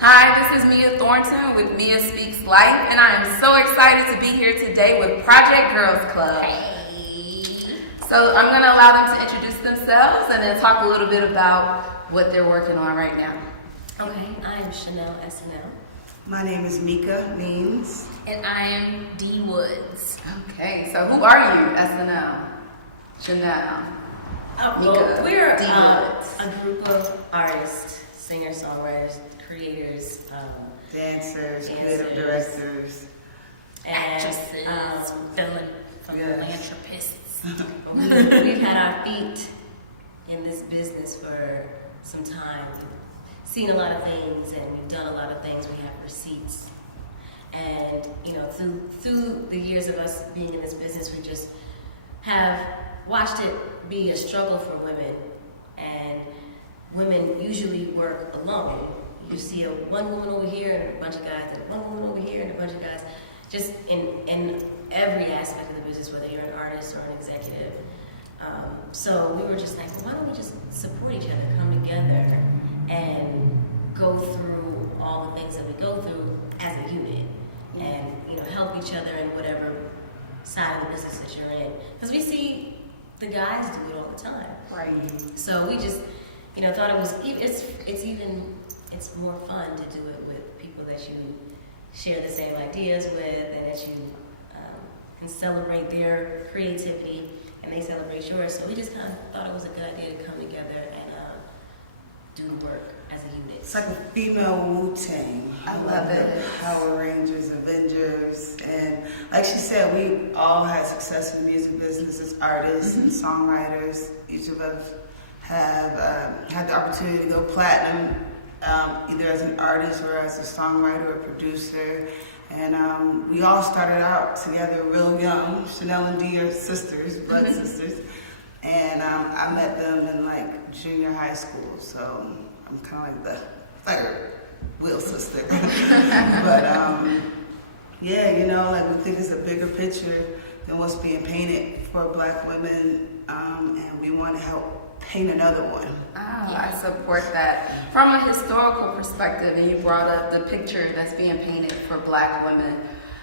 Hi, this is Mia Thornton with Mia Speaks Life, and I am so excited to be here today with Project Girls Club. Hey. So I'm going to allow them to introduce themselves and then talk a little bit about what they're working on right now. Okay, I'm Chanel SNL. My name is Mika Means. And I am D Woods. Okay, so who are you, SNL? Chanel. Well, we're D Woods. a group of artists, singer-songwriters, creators, Dancers, creative directors. actresses, philanthropists. Yes. We've had our feet in this business for some time. We've seen a lot of things and we've done a lot of things. We have receipts. And, through the years of us being in this business, we just have watched it be a struggle for women. And women usually work alone. You see one woman over here and a bunch of guys, and one woman over here and a bunch of guys. Just in every aspect of the business, whether you're an artist or an executive. So we were just like, well, why don't we just support each other, come together, and go through all the things that we go through as a unit, and help each other in whatever side of the business that you're in. Because we see the guys do it all the time. Right. So we just, thought it was. It's more fun to do it with people that you share the same ideas with, and that you can celebrate their creativity and they celebrate yours. So we just kind of thought it was a good idea to come together and do the work as a unit. It's like a female Wu-Tang. I love it. Power Rangers, Avengers, and like she said, we all had success in the music business as artists and songwriters. Each of us have had the opportunity to go platinum, either as an artist or as a songwriter or producer. And we all started out together real young. Chanel and Dee are sisters, blood sisters. And I met them in like junior high school, so I'm kind of like the third wheel sister. But we think it's a bigger picture than what's being painted for Black women, and we want to help paint another one. I support that. From a historical perspective, and you brought up the picture that's being painted for Black women,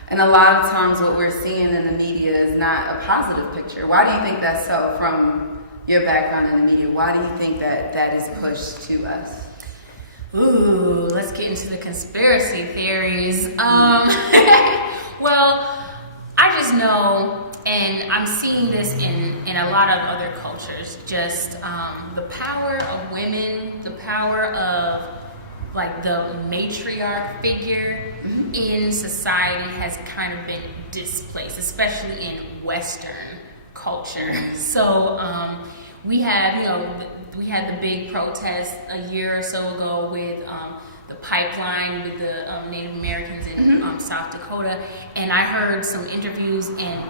and a lot of times what we're seeing in the media is not a positive picture. Why do you think that's so? From your background in the media, why do you think that is pushed to us? Ooh, let's get into the conspiracy theories. Well, I just know, and I'm seeing this in a lot of other cultures, just the power of women, the power of like the matriarch figure in society has kind of been displaced, especially in Western culture. So we had, we had the big protest a year or so ago with the pipeline with the Native Americans in South Dakota, and I heard some interviews and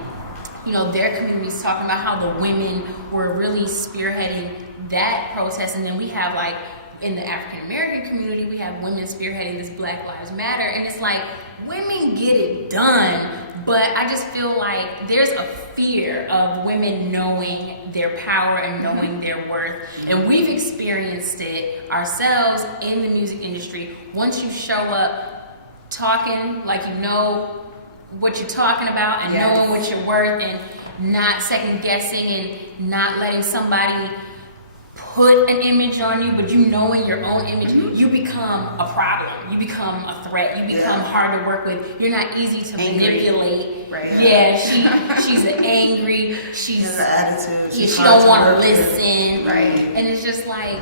their communities talking about how the women were really spearheading that protest. And then we have like in the African American community, we have women spearheading this Black Lives Matter, and it's like women get it done, but I just feel like there's a fear of women knowing their power and knowing their worth, and we've experienced it ourselves in the music industry. Once you show up talking like you know what you're talking about and knowing what you're worth, and not second guessing and not letting somebody put an image on you, but you knowing your own image, you become a problem. You become a threat. You become hard to work with. You're not easy to manipulate. Right. Yeah, she's angry. She's an attitude. She don't want to listen. Right. And it's just like,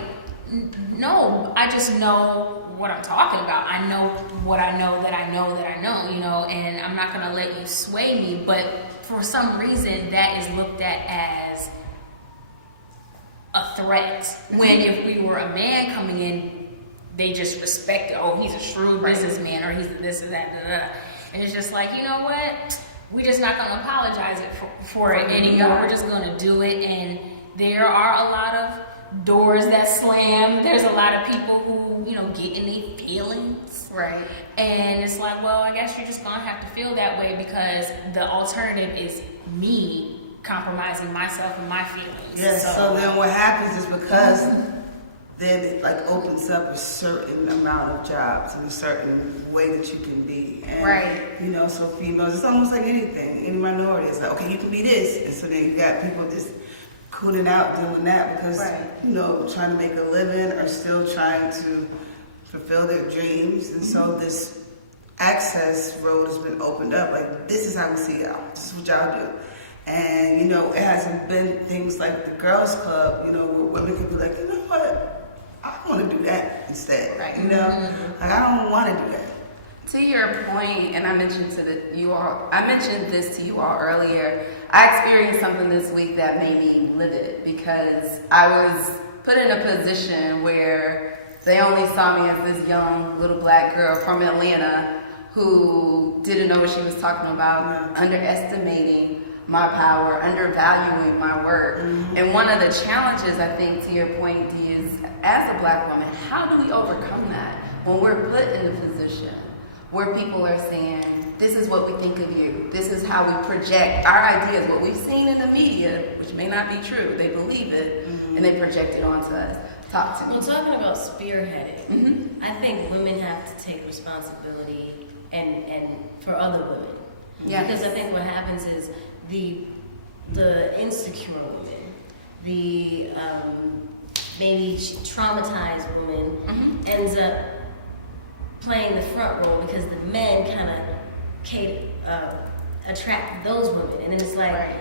no, I just know what I'm talking about. I know what I know that I know that I know, and I'm not going to let you sway me. But for some reason, that is looked at as a threat. When if we were a man coming in, they just respect it. Oh, he's a shrewd businessman, or he's this or that. And it's just like, you know what? We're just not going to apologize for it anymore. We're just going to do it. And there are a lot of doors that slam. There's a lot of people who, get in their feelings. Right. And it's like, well, I guess you're just going to have to feel that way, because the alternative is me compromising myself and my feelings. Yes, so then what happens is, because then it like opens up a certain amount of jobs and a certain way that you can be. And, Right. you know, so females, it's almost like anything. Any minority, it's like, okay, you can be this. And so then you got people just cooling out doing that because, you know, trying to make a living or still trying to fulfill their dreams. And so this access road has been opened up. Like, this is how we see y'all. This is what y'all do. And, you know, it hasn't been things like the girls club, you know, where women can be like, you know what? I want to do that instead. Right. You know? Like, I don't want to do that. To your point, and I mentioned this to you all earlier, I experienced something this week that made me livid because I was put in a position where they only saw me as this young little black girl from Atlanta who didn't know what she was talking about, underestimating my power, undervaluing my work. And one of the challenges, I think, to your point, Dee, is as a black woman, how do we overcome that when we're put in a position where people are saying, this is what we think of you, this is how we project our ideas, what we've seen in the media, which may not be true, they believe it, and they project it onto us. Talk to me. Well, talking about spearheading, I think women have to take responsibility and for other women. Yes. Because I think what happens is the insecure women, the maybe traumatized woman ends up playing the front role because the men kind of attract those women, and then it's like,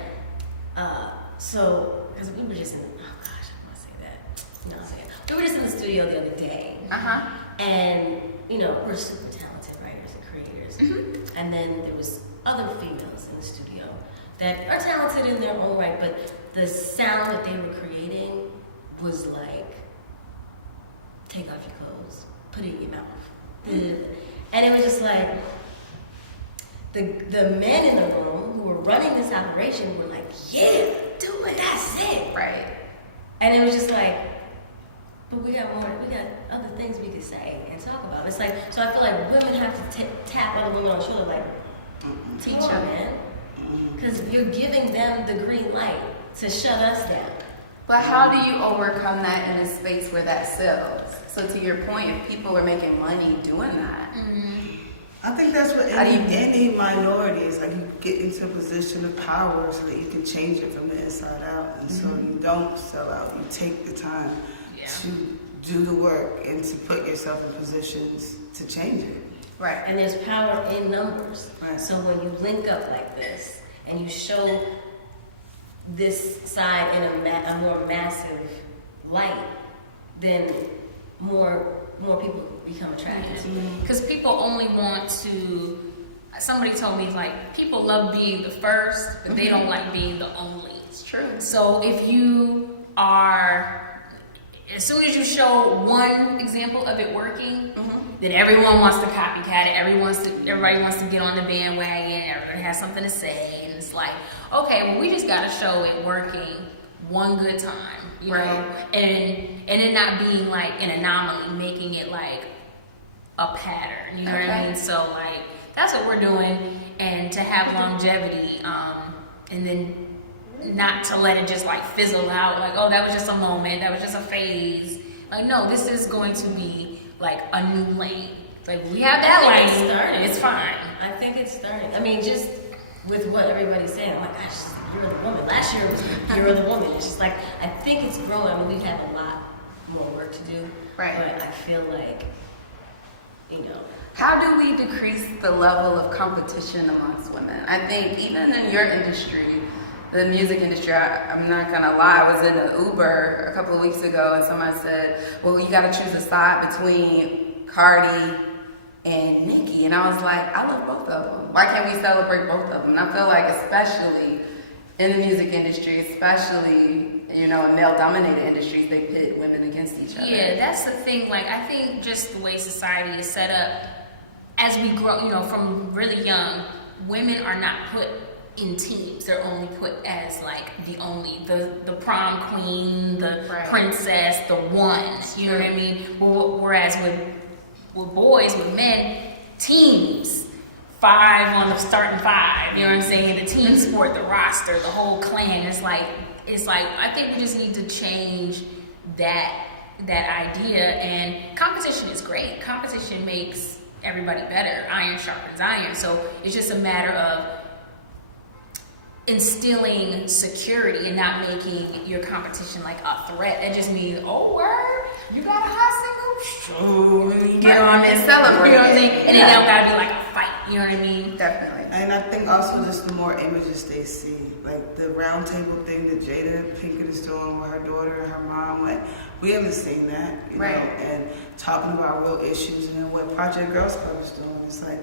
so because we were just in, oh gosh, I want to say that. You know what I'm saying? We were just in the studio the other day, and you know we're super talented writers and creators, and then there was other females in the studio that are talented in their own right, but the sound that they were creating was like, take off your clothes, put it in your mouth. And it was just like, the men in the room who were running this operation were like, yeah, do it, that's it. Right. And it was just like, but we got other things we could say and talk about. It's like, so I feel like women have to tap other women on the shoulder, like, teach them, man. Because you're giving them the green light to shut us down. But how do you overcome that in a space where that sells? So to your point, if people are making money doing that. I think that's what any minority is. Like, you get into a position of power so that you can change it from the inside out. And so you don't sell out. You take the time to do the work and to put yourself in positions to change it. Right. And there's power in numbers. Right. So when you link up like this and you show this side in a more massive light, then more people become attracted to it. Because people only want to, somebody told me, like, people love being the first, but they don't like being the only. It's true. So if you are, as soon as you show one example of it working, then everyone wants to copycat it. Everybody wants to get on the bandwagon. Everybody has something to say, and it's like, okay, well, we just got to show it working one good time, you know, and it not being like an anomaly, making it like a pattern. You know what I mean? So like that's what we're doing, and to have longevity, and then not to let it just like fizzle out. Like, oh, that was just a moment. That was just a phase. Like, no, this is going to be like a new lane. Like, we have that lane. It's fine. I think it's starting. I mean, just with what everybody's saying, I'm like, gosh, you're the woman. Last year was you're the woman. It's just like, I think it's growing. I mean, we've had a lot more work to do. Right. But I feel like, you know. How do we decrease the level of competition amongst women? I think even in your industry, the music industry, I'm not gonna lie, I was in an Uber a couple of weeks ago and someone said, well, you gotta choose a side between Cardi and Nicki. And I was like, I love both of them. Why can't we celebrate both of them? And I feel like especially in the music industry, especially, you know, in male-dominated industries, they pit women against each other. Yeah, that's the thing. Like, I think just the way society is set up, as we grow, you know, from really young, women are not put in teams. They're only put as like the prom queen, the princess, the one. You know what I mean? Whereas with boys, with men, teams, 5 on the starting 5. You know what I'm saying? The team sport, the roster, the whole clan. It's like I think we just need to change that idea. And competition is great. Competition makes everybody better. Iron sharpens iron. So it's just a matter of instilling security and not making your competition like a threat. That just means, oh, word, you got a hot single? Get on and celebrate. You know what I'm saying? And then there'll gotta be like a fight. You know what I mean? Definitely. And I think also just the more images they see, like the round table thing that Jada Pinkett is doing with her daughter and her mom, like we haven't seen that, you know, and talking about real issues. And then what Project Girls Club is doing, it's like,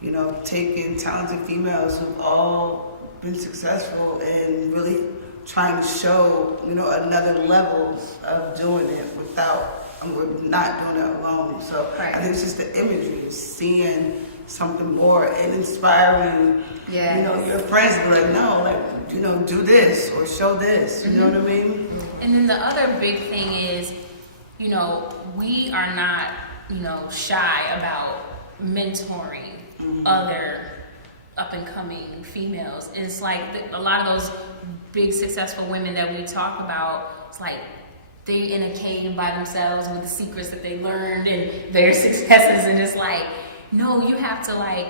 you know, taking talented females who've all been successful and really trying to show, you know, another level of doing it without, we're not doing it alone. So I think it's just the imagery, seeing something more and inspiring, you know, your friends to be like, no, like, you know, do this or show this, you know what I mean? And then the other big thing is, you know, we are not, you know, shy about mentoring other up and coming females. It's like a lot of those big successful women that we talk about, it's like they in a cave by themselves with the secrets that they learned and their successes, and it's like, no, you have to like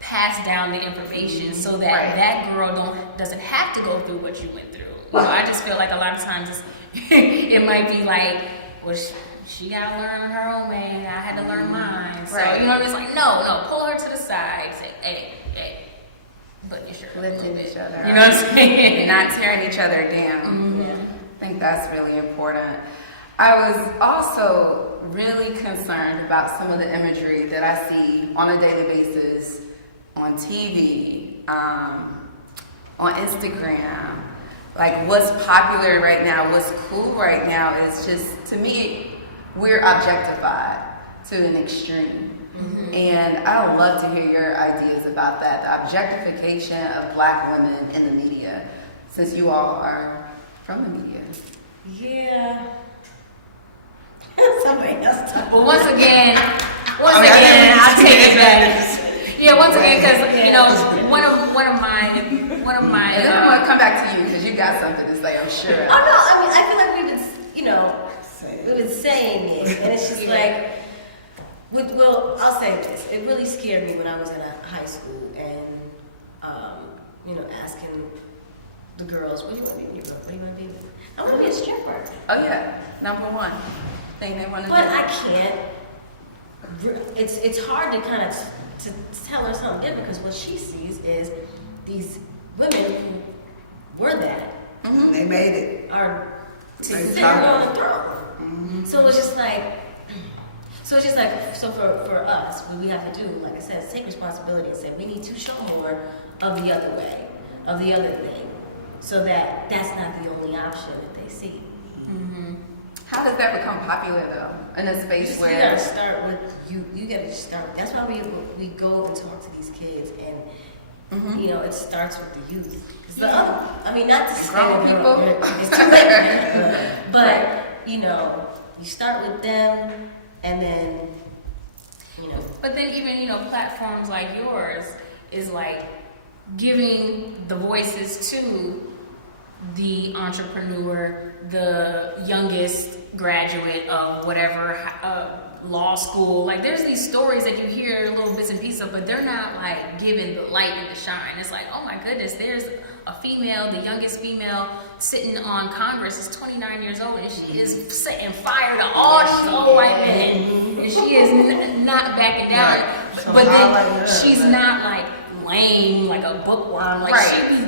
pass down the information so that that girl doesn't have to go through what you went through. You know, I just feel like a lot of times it might be like, well, she got to learn her own way, I had to learn mine. So, you know, it's like, no, pull her to the side, say, hey, but you sure Lifting each other. You know what I'm saying? Not tearing each other down. I think that's really important. I was also really concerned about some of the imagery that I see on a daily basis on TV, on Instagram. Like what's popular right now, what's cool right now is just, to me, we're objectified to an extreme. And I would love to hear your ideas about that, the objectification of Black women in the media, since you all are from the media. Yeah. Somebody else talk. Well, once again, I'll take it back. Yeah, once again, because you know, one of my. And then I want to come back to you because you got something to say, I'm sure. Oh no, I mean, I feel like we've been, you know, we've been saying it, and it's just like, well, I'll say this. It really scared me when I was in a high school, and you know, asking the girls, what do you want to be when you grow up? What do you want to be? I want to be a stripper. Oh yeah, number one thing they want to do. But I can't. It's hard to kind of to tell her something different because what she sees is these women who were that. They made it. Are sitting on the throne. So it's just like. So for us, what we have to do, like I said, is take responsibility and say we need to show more of the other way, of the other thing, so that that's not the only option that they see. How does that become popular though, in a space where you gotta start with you? You gotta start. That's why we go and talk to these kids, and you know, it starts with the youth. The other, I mean, not to say grown people, it's too late, but you know, you start with them. And then, you know. But then even, you know, platforms like yours is like giving the voices to the entrepreneur, the youngest graduate of whatever law school. Like there's these stories that you hear little bits and pieces of, but they're not like given the light and the shine. It's like, oh my goodness, there's a female, the youngest female sitting on Congress is 29 years old, and she is setting fire to all these old white men, and she is not backing down. But then she's not like lame, like a bookworm. Like she be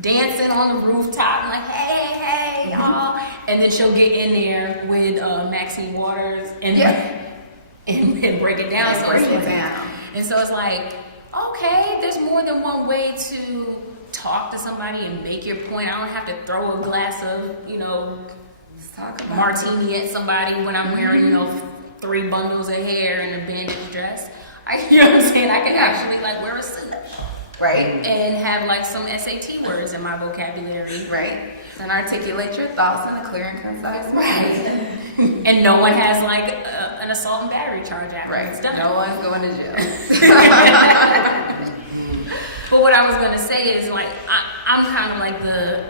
dancing on the rooftop, like hey, y'all, and then she'll get in there with Maxine Waters and break it down. And so it's like, okay, there's more than one way to talk to somebody and make your point. I don't have to throw a glass of, you know, martini at somebody when I'm wearing, you know, 3 bundles of hair and a bandage dress. You know what I'm saying? I can actually like wear a suit. Right. And have like some SAT words in my vocabulary. Right. And articulate your thoughts in a clear and concise way. And no one has like an assault and battery charge after it's done. No one's going to jail. But what I was going to say is like, I'm kind of like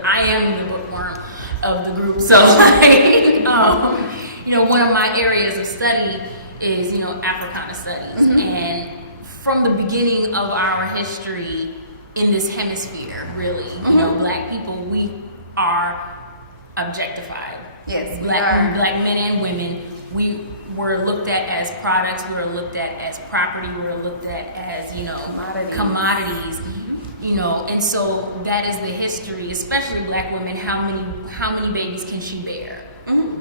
I am the bookworm of the group. So like, you one of my areas of study is, Africana studies. And from the beginning of our history in this hemisphere, really, Black people, we are objectified. Yes, Black men and women, we were looked at as products, we were looked at as property, we were looked at as, commodities. And so that is the history, especially Black women. How many babies can she bear?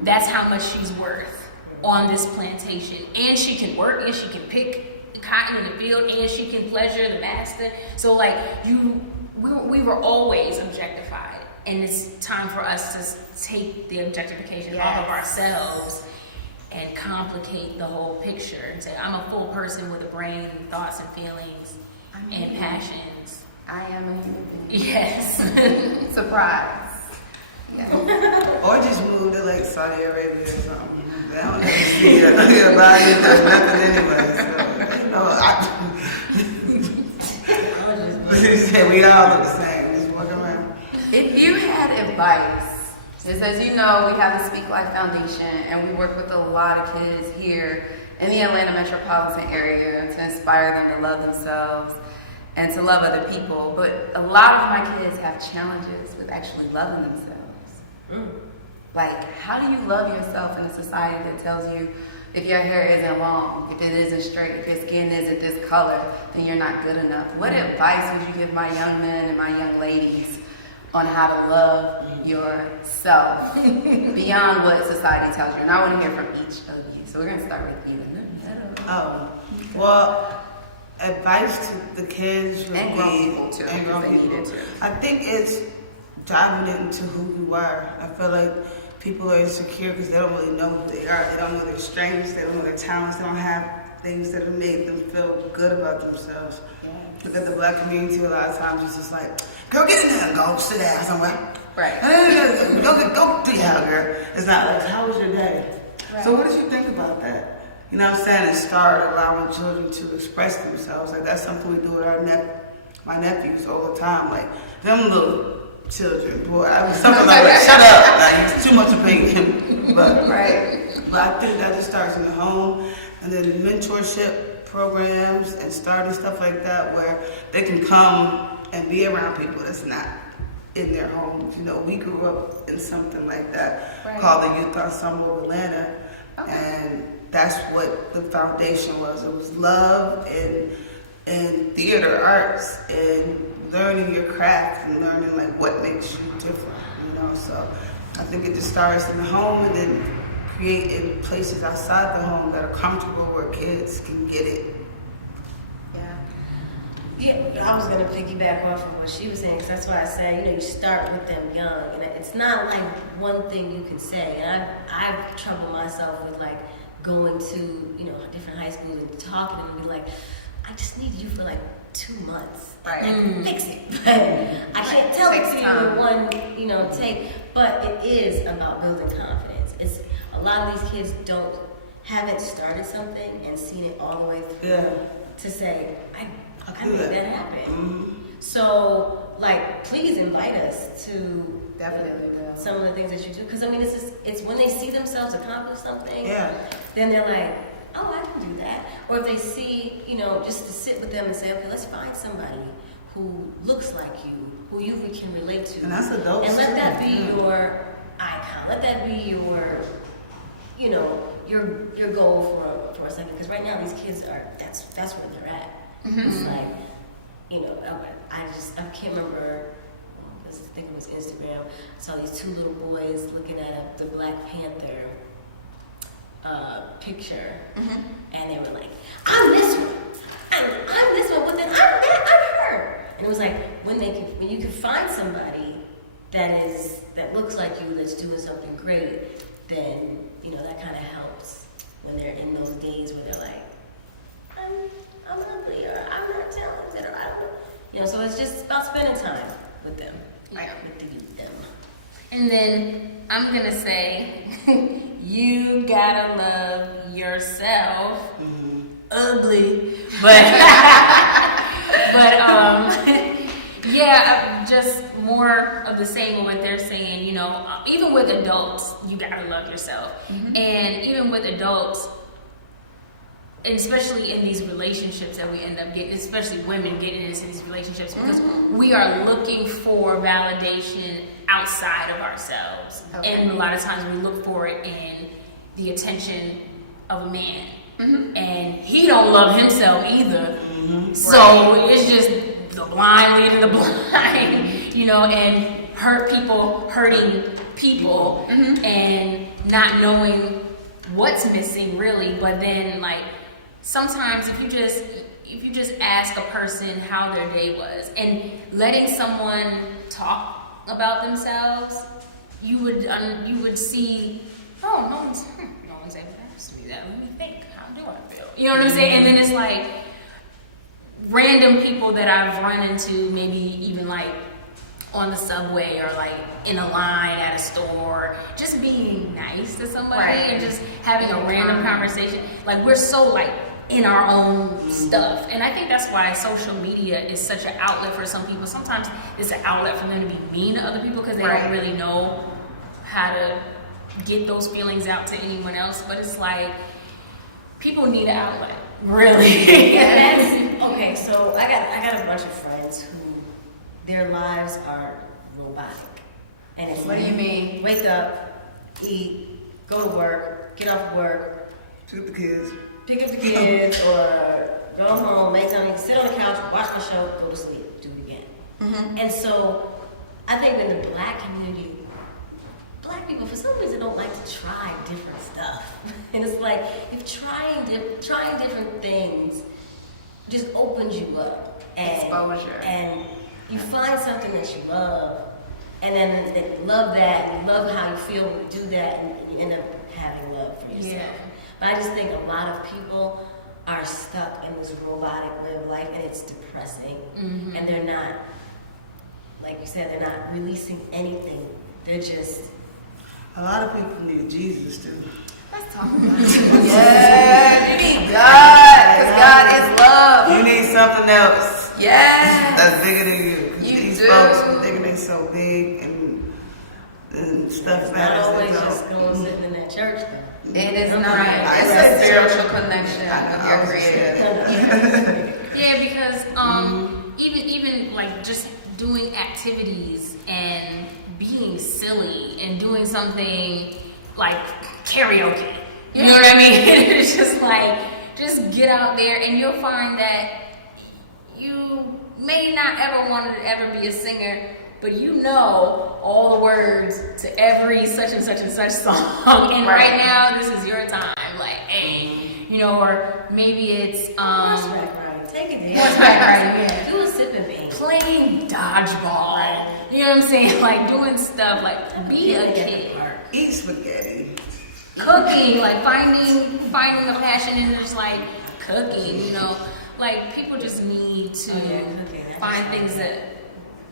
That's how much she's worth on this plantation. And she can work, and she can pick cotton in the field, and she can pleasure the master. So we were always objectified, and it's time for us to take the objectification off of ourselves and complicate the whole picture and say, I'm a full person with a brain, and thoughts and feelings and passions. I am a human being. Yes. Surprise. Yeah. Or just move to like Saudi Arabia or something. They don't ever see your body does nothing anyway. So, we all look the same. Just walk around. If you had advice, just as you know, we have the Speak Life Foundation, and we work with a lot of kids here in the Atlanta metropolitan area to inspire them to love themselves and to love other people. But a lot of my kids have challenges with actually loving themselves. Like, how do you love yourself in a society that tells you if your hair isn't long, if it isn't straight, if your skin isn't this color, then you're not good enough? What advice would you give my young men and my young ladies on how to love yourself beyond what society tells you? And I want to hear from each of you. So we're going to start with you. Well, advice to the kids would and grown people too, and grown because they people. need it too. I think it's diving into who you are. I feel like people are insecure because they don't really know who they are. They don't know their strengths. They don't know their talents. They don't have things that have made them feel good about themselves. Look at the Black community. A lot of times it's just like, girl, get in there and go sit down somewhere. Right. Go do your girl. It's not like, how was your day? Right. So what did you think about that? You know what I'm saying? And start allowing children to express themselves. Like that's something we do with my nephews all the time. Like them little children, boy, I was something like, shut up, like it's too much opinion. But I think that just starts in the home, and then mentorship programs and starting stuff like that where they can come and be around people that's not in their homes. We grew up in something like that called the Youth Ensemble of Atlanta, and that's what the foundation was. It was love and theater arts and learning your craft and learning like what makes you different, So I think it just starts in the home and then creating places outside the home that are comfortable where kids can get it. Yeah, I was going to piggyback off of what she was saying, because that's why I say, you start with them young, and it's not like one thing you can say. And I've troubled myself with like going to, different high schools and talking to them and be like, I just need you for like 2 months. Like, fix it. But I can't tell it to you in one, take. But it is about building confidence. It's a lot of these kids haven't started something and seen it all the way through to say, I make that happen. So, like, please invite us to definitely some of the things that you do. Because, it's when they see themselves accomplish something, then they're like, oh, I can do that. Or if they see, just to sit with them and say, okay, let's find somebody who looks like you, who you can relate to. And that's adults. And let that be your icon. Let that be your, your goal for a second. Because right now these kids that's where they're at. It's like, I can't remember, I think it was Instagram. I saw these 2 little boys looking at the Black Panther picture, and they were like, I'm this one, I'm this one, but then I'm her. And it was like, when you can find somebody that looks like you, that's doing something great, then, that kind of helps when they're in those days where they're like, I'm ugly, or I'm not talented, or I don't know. So it's just about spending time with them. With them. And then I'm gonna say, you gotta love yourself. Ugly, but just more of the same of what they're saying, you know, even with adults, you gotta love yourself. And even with adults, and especially in these relationships that we end up getting, especially women getting into these relationships, because we are looking for validation outside of ourselves. And a lot of times we look for it in the attention of a man. And he don't love himself either. So it's just the blind leading the blind, you know, and hurting people and not knowing what's missing really. But then like sometimes if you just ask a person how their day was and letting someone talk about themselves, you would see, oh, no one's ever asked me that. Let me think. How do I feel? You know what I'm saying? And then it's like random people that I've run into, maybe even like on the subway or like in a line at a store, just being nice to somebody and just having a random conversation. Like we're so like in our own stuff. And I think that's why social media is such an outlet for some people. Sometimes it's an outlet for them to be mean to other people because they don't really know how to get those feelings out to anyone else. But it's like people need an outlet, really. Okay, so I got a bunch of friends who their lives are robotic. And it's what do you mean? Wake up, eat, go to work, get off work, Pick up the kids, or go home, make something, sit on the couch, watch the show, go to sleep, do it again. And so I think in the black community, black people for some reason don't like to try different stuff. And it's like if trying different things just opens you up and exposure, and you find something that you love, and then they love that, and you love how you feel when you do that, and you end up having love for yourself. But I just think a lot of people are stuck in this robotic way of life, and it's depressing. And they're not, like you said, they're not releasing anything. They're just. a lot of people need Jesus too. let's talk about it. Yeah, you need God, because God is love. You need something else. Yes. That's bigger than you. 'Cause You these do. folks are thinking they so big and stuff It's not matters. always just going sitting in that church, though. It is not. Right. It's a spiritual connection with your creator. Yeah, because even like just doing activities and being silly and doing something like karaoke. You know what I mean? It's just like, just get out there and you'll find that you may not ever want to ever be a singer, but you know all the words to every such and such and such song. And right now, this is your time. Like, hey, you know, or maybe it's Horseback riding. Take it there. horseback riding, yeah. Do a sipping paint. Playing dodgeball. Right. You know what I'm saying? Like doing stuff like be a kid. Eat spaghetti. Cooking, like finding a passion in just like cooking, you know. Like people just need to find things that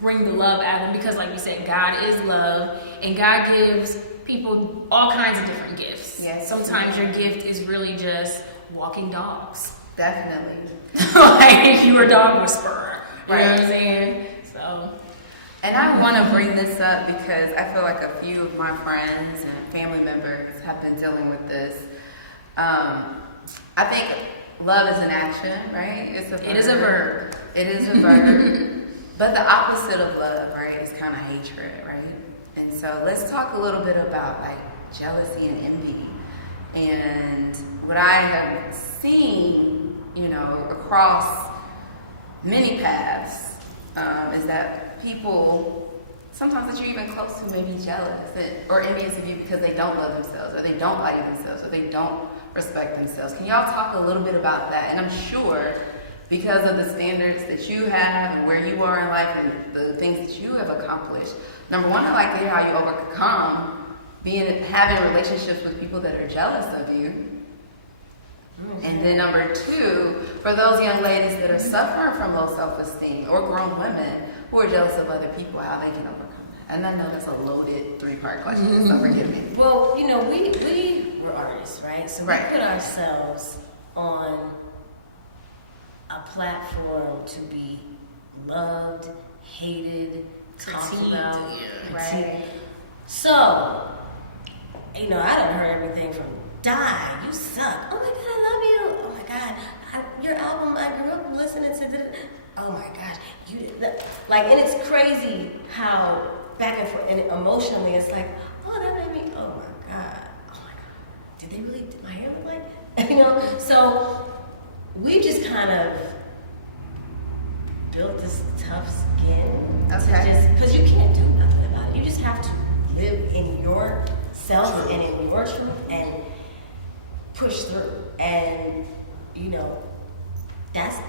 bring the love out of them, because like you said, God is love, and God gives people all kinds of different gifts. Yes. Sometimes your gift is really just walking dogs. Definitely. Like you were a dog whisperer. You know Right. what I'm saying? So. And I want to bring this up because I feel like a few of my friends and family members have been dealing with this. I think love is an action, right? It is a verb. It is a verb. But the opposite of love, right, is kind of hatred, right? And so let's talk a little bit about like jealousy and envy. And what I have seen, you know, across many paths, is that people, sometimes that you're even close to, may be jealous or envious of you because they don't love themselves, or they don't like themselves, or they don't respect themselves. Can y'all talk a little bit about that? And I'm sure because of the standards that you have and where you are in life and the things that you have accomplished, number one, I'd like to hear how you overcome having relationships with people that are jealous of you. And then number two, for those young ladies that are suffering from low self-esteem, or grown women who are jealous of other people, how they can overcome that. And I know that's a loaded 3-part question, so forgive me. Well, you know, we were artists, right? So we Right. put ourselves on a platform to be loved, hated, talked Critiqued, about. yeah. Right. So, I done heard everything from "Die, you suck." Oh my God, I love you. Oh my God, your album. I grew up listening to. Oh my gosh, you did that. Like, and it's crazy how back and forth and emotionally, it's like, oh, that made me. Oh my God. Did they really? Did my hair look like? So we just kind of built this tough skin to just because you can't do nothing about it. You just have to live in yourself and in your truth and push through. And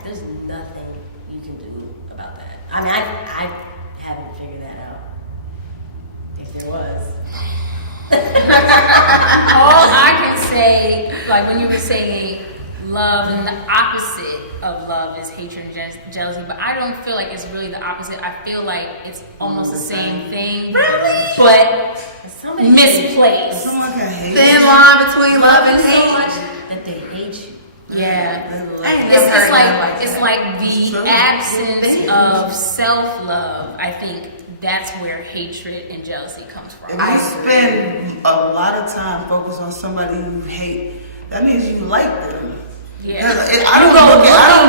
there's nothing you can do about that. I mean, I haven't figured that out. If there was. All I can say, like when you were saying love, and the opposite of love is hatred and jealousy, but I don't feel like it's really the opposite. I feel like it's almost the same thing. Really? But misplaced. Someone can hate Thin you. line between love and so hate. much that they hate you. Yeah. It's like It's true. the absence of self-love. I think that's where hatred and jealousy comes from. If you spend a lot of time focused on somebody you hate, that means you like them. Yeah. I don't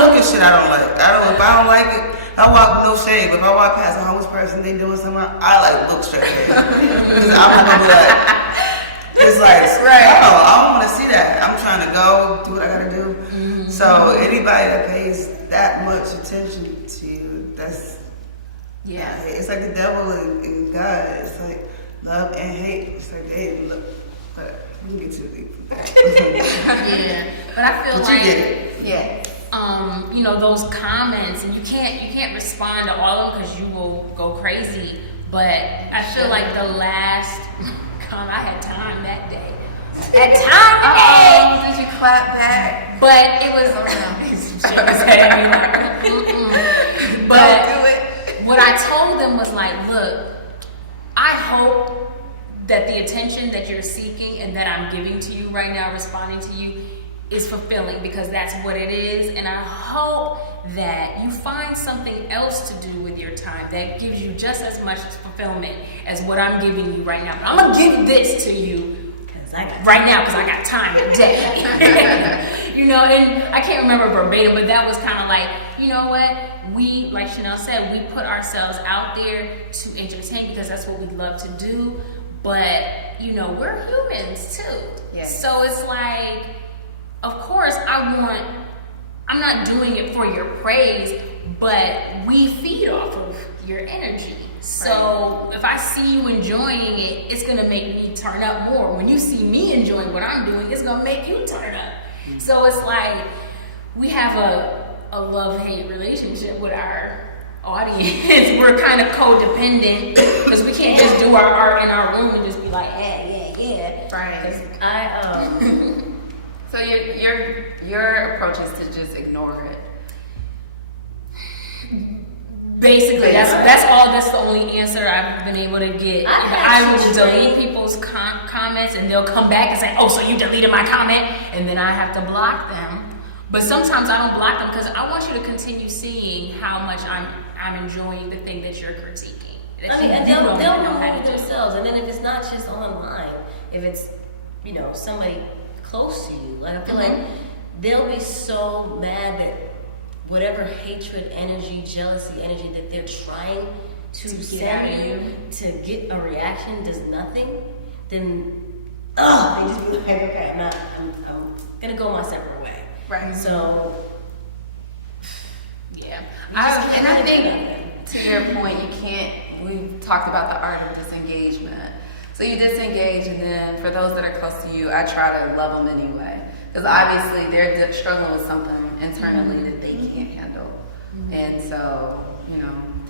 look at shit I don't like. If I don't like it, I walk no shade. But if I walk past a homeless person, they doing something, I look straight ahead. Because I'm not gonna be like. It's like, I don't want to see that. I'm trying to go do what I gotta do. Mm-hmm. So anybody that pays that much attention to you, it's like the devil and God. It's like love and hate. It's like they look. But we can get too deep from that. Yeah, but I feel like you did it. Yeah. Those comments, and you can't respond to all of them because you will go crazy. But I feel like the last comment, I had time that day. Did you clap back? But it was. But Don't do it. what I told them was like, look, I hope that the attention that you're seeking and that I'm giving to you right now, responding to you, is fulfilling, because that's what it is. And I hope that you find something else to do with your time that gives you just as much fulfillment as what I'm giving you right now. But I'm gonna give this to you right now because I got time today. And I can't remember verbatim, but that was kind of like, you know what? We, like Chanel said, we put ourselves out there to entertain because that's what we love to do. But, we're humans too. Yes. So So it's like, of course, I'm not doing it for your praise, but we feed off of your energy. So if I see you enjoying it, it's gonna make me turn up more. When you see me enjoying what I'm doing, it's gonna make you turn up. So it's like we have a love-hate relationship with our audience. We're kind of codependent because we can't just do our art in our room and just be like, yeah. Right. So your approach is to just ignore it. Basically, that's the only answer I've been able to get. I will delete people's comments, and they'll come back and say, "Oh, so you deleted my comment?" And then I have to block them. But sometimes I don't block them because I want you to continue seeing how much I'm enjoying the thing that you're critiquing. And they'll remove themselves. And then if it's not just online, if it's somebody close to you, like I feel like they'll be so mad that whatever hatred energy, jealousy energy that they're trying to send you to get a reaction does nothing, then they just be like, okay, I'm gonna go my separate way. Right. So yeah. I think to your point, we talked about the art of disengagement. So you disengage, and then for those that are close to you, I try to love them anyway. Because obviously they're struggling with something internally that they can't handle. And so,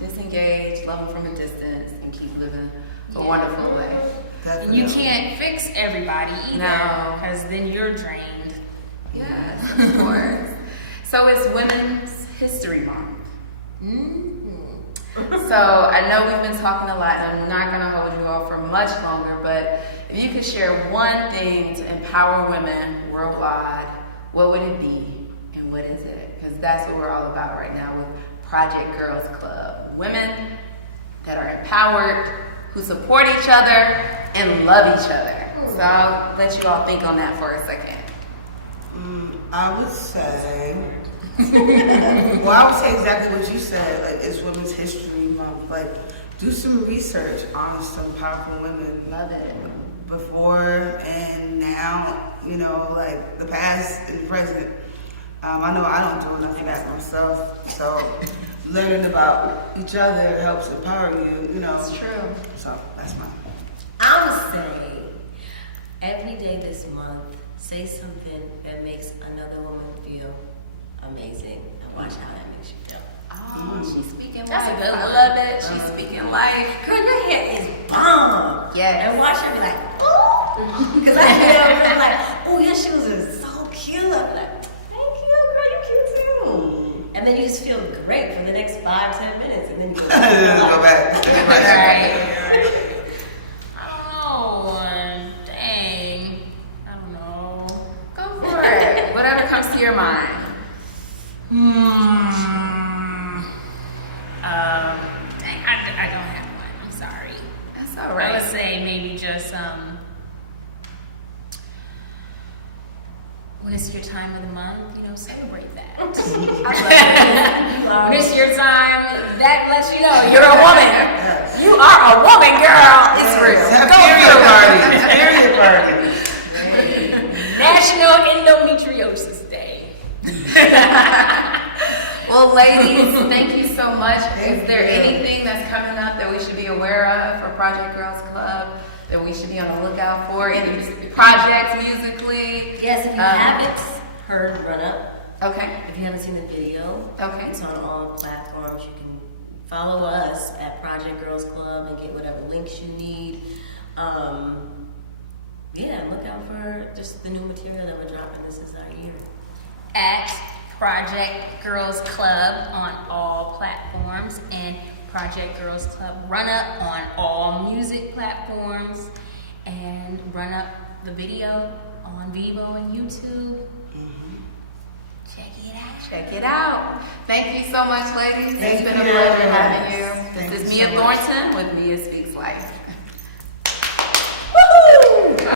disengage, love them from a distance, and keep living a wonderful life. And you can't fix everybody either, because then you're drained. Yes, of course. So it's Women's History Month. So I know we've been talking a lot, and I'm not going to hold you all for much longer, but if you could share one thing to empower women worldwide, what would it be, and what is it? Because that's what we're all about right now with Project Girls Club. Women that are empowered, who support each other, and love each other. So I'll let you all think on that for a second. I would say, well, I would say exactly what you said. Like, it's Women's History Month. Like, do some research on some powerful women. Love it. Before and now, you know, like the past and present. I know I don't do enough of that myself. So learning about each other helps empower you, you know. It's true. So that's mine. I would say every day this month, say something that makes another woman feel amazing and watch how that makes you feel. Oh, she's speaking That's life. a good I one. love it. She's speaking life. Girl, your hair is bomb. Yes. And watch her be like, oh. Because I feel I'm like, oh, your shoes are so cute. I'm like, thank you, girl, you're cute too. And then you just feel great for the next 5-10 minutes. And then you go Go back. Right. I don't know. Dang. I don't know. Go for it. Whatever comes to your mind. Dang, I don't have one. I'm sorry. That's all I right. would say maybe just when it's your time of the month, you know, celebrate that. I love When it's your time, that lets you know you're a woman. Yes. You are a woman, girl. It's real. Have Go period through party. Period party. National Endometriosis Day. Well, ladies, thank you so much. Thank Is there you. anything that's coming up that we should be aware of for Project Girls Club that we should be on the lookout for? Any projects musically? Yes, if you haven't heard Run Up, Okay. if you haven't seen the video, Okay. it's on all platforms. You can follow us at Project Girls Club and get whatever links you need. Yeah, look out for just the new material that we're dropping. This is our year. At Project Girls Club on all platforms and Project Girls Club Run Up on all music platforms, and Run Up the video on Vivo and YouTube. Check it out. Check it out. Thank you so much, ladies. Thank It's been a you. pleasure having you. Thank This is you Mia so much. Thornton with Mia Speaks.